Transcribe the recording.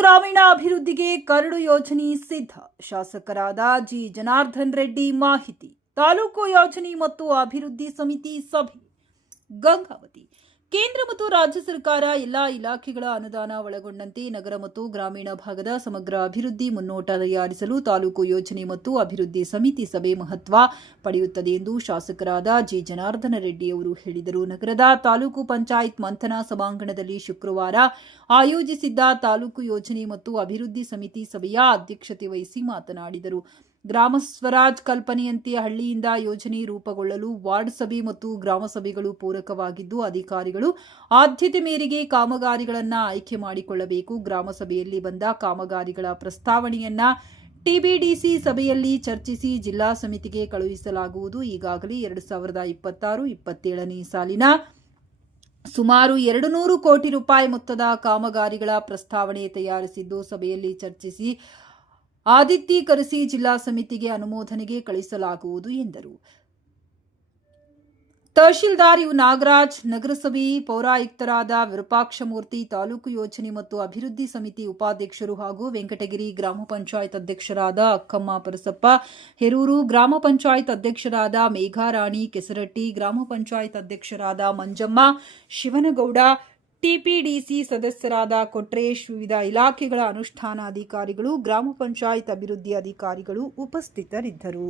ಗ್ರಾಮೀಣ ಅಭಿವೃದ್ಧಿಗೆ ಕರಡು ಯೋಜನೆ ಸಿದ್ಧ ಶಾಸಕರಾದ ಜಿ ಜನಾರ್ದನ್ ರೆಡ್ಡಿ ಮಾಹಿತಿ ತಾಲೂಕು ಯೋಜನೆ ಮತ್ತು ಅಭಿವೃದ್ಧಿ ಸಮಿತಿ ಸಭೆ ಗಂಗಾವತಿ ಕೇಂದ್ರ ಮತ್ತು ರಾಜ್ಯ ಸರ್ಕಾರ ಎಲ್ಲಾ ಇಲಾಖೆಗಳ ಅನುದಾನ ಒಳಗೊಂಡಂತೆ ನಗರ ಮತ್ತು ಗ್ರಾಮೀಣ ಭಾಗದ ಸಮಗ್ರ ಅಭಿವೃದ್ಧಿ ಮುನ್ನೋಟ ತಯಾರಿಸಲು ತಾಲೂಕು ಯೋಜನೆ ಮತ್ತು ಅಭಿವೃದ್ಧಿ ಸಮಿತಿ ಸಭೆ ಮಹತ್ವ ಪಡೆಯುತ್ತದೆ ಎಂದು ಶಾಸಕರಾದ ಜಿ. ಜನಾರ್ದನ ರೆಡ್ಡಿ ಅವರು ಹೇಳಿದರು. ನಗರದ ತಾಲೂಕು ಪಂಚಾಯತ್ ಮಂಥನ ಸಭಾಂಗಣದಲ್ಲಿ ಶುಕ್ರವಾರ ಆಯೋಜಿಸಿದ್ದ ತಾಲೂಕು ಯೋಜನೆ ಮತ್ತು ಅಭಿವೃದ್ಧಿ ಸಮಿತಿ ಸಭೆಯ ಅಧ್ಯಕ್ಷತೆ ವಹಿಸಿ ಮಾತನಾಡಿದರು. ಗ್ರಾಮ ಸ್ವರಾಜ್ ಕಲ್ಪನೆಯಂತೆ ಹಳ್ಳಿಯಿಂದ ಯೋಜನೆ ರೂಪುಗೊಳ್ಳಲು ವಾರ್ಡ್ ಸಭೆ ಮತ್ತು ಗ್ರಾಮ ಸಭೆಗಳು ಪೂರಕವಾಗಿದ್ದು, ಅಧಿಕಾರಿಗಳು ಆದ್ಯತೆ ಮೇರೆಗೆ ಕಾಮಗಾರಿಗಳನ್ನು ಆಯ್ಕೆ ಮಾಡಿಕೊಳ್ಳಬೇಕು. ಗ್ರಾಮ ಸಭೆಯಲ್ಲಿ ಬಂದ ಕಾಮಗಾರಿಗಳ ಪ್ರಸ್ತಾವನೆಯನ್ನ ಟಿಬಿಡಿಸಿ ಸಭೆಯಲ್ಲಿ ಚರ್ಚಿಸಿ ಜಿಲ್ಲಾ ಸಮಿತಿಗೆ ಕಳುಹಿಸಲಾಗುವುದು. ಈಗಾಗಲೇ ಎರಡು ಸಾವಿರದ ಇಪ್ಪತ್ತಾರು ಇಪ್ಪತ್ತೇಳನೇ ಸಾಲಿನ ಸುಮಾರು ಎರಡು ನೂರು ಕೋಟಿ ರೂಪಾಯಿ ಮೊತ್ತದ ಕಾಮಗಾರಿಗಳ ಪ್ರಸ್ತಾವನೆ ತಯಾರಿಸಿದ್ದು, ಸಭೆಯಲ್ಲಿ ಚರ್ಚಿಸಿ ಆದಿತ್ಯೀಕರಿಸಿ ಜಿಲ್ಲಾ ಸಮಿತಿಗೆ ಅನುಮೋದನೆಗೆ ಕಳಿಸಲಾಗುವುದು ಎಂದರು. ತಹಶೀಲ್ದಾರ್ ಯು ನಾಗರಾಜ್, ನಗರಸಭೆ ಪೌರಾಯುಕ್ತರಾದ ವಿರೂಪಾಕ್ಷಮೂರ್ತಿ, ತಾಲೂಕು ಯೋಜನೆ ಮತ್ತು ಅಭಿವೃದ್ಧಿ ಸಮಿತಿ ಉಪಾಧ್ಯಕ್ಷರು ಹಾಗೂ ವೆಂಕಟಗಿರಿ ಗ್ರಾಮ ಪಂಚಾಯತ್ ಅಧ್ಯಕ್ಷರಾದ ಅಕ್ಕಮ್ಮ ಪರಸಪ್ಪ, ಹೆರೂರು ಗ್ರಾಮ ಪಂಚಾಯತ್ ಅಧ್ಯಕ್ಷರಾದ ಮೇಘಾರಾಣಿ ಕೆಸರಟ್ಟಿ, ಗ್ರಾಮ ಪಂಚಾಯತ್ ಅಧ್ಯಕ್ಷರಾದ ಮಂಜಮ್ಮ, ಶಿವನಗೌಡ ಟಿಪಿಡಿಸಿ ಸದಸ್ಯರಾದ ಕೊಟ್ರೇಶ್ ವಿವಿಧ ಇಲಾಖೆಗಳ ಅನುಷ್ಠಾನಾಧಿಕಾರಿಗಳು ಗ್ರಾಮ ಪಂಚಾಯತ್ ಅಭಿವೃದ್ಧಿ ಅಧಿಕಾರಿಗಳು ಉಪಸ್ಥಿತರಿದ್ದರು.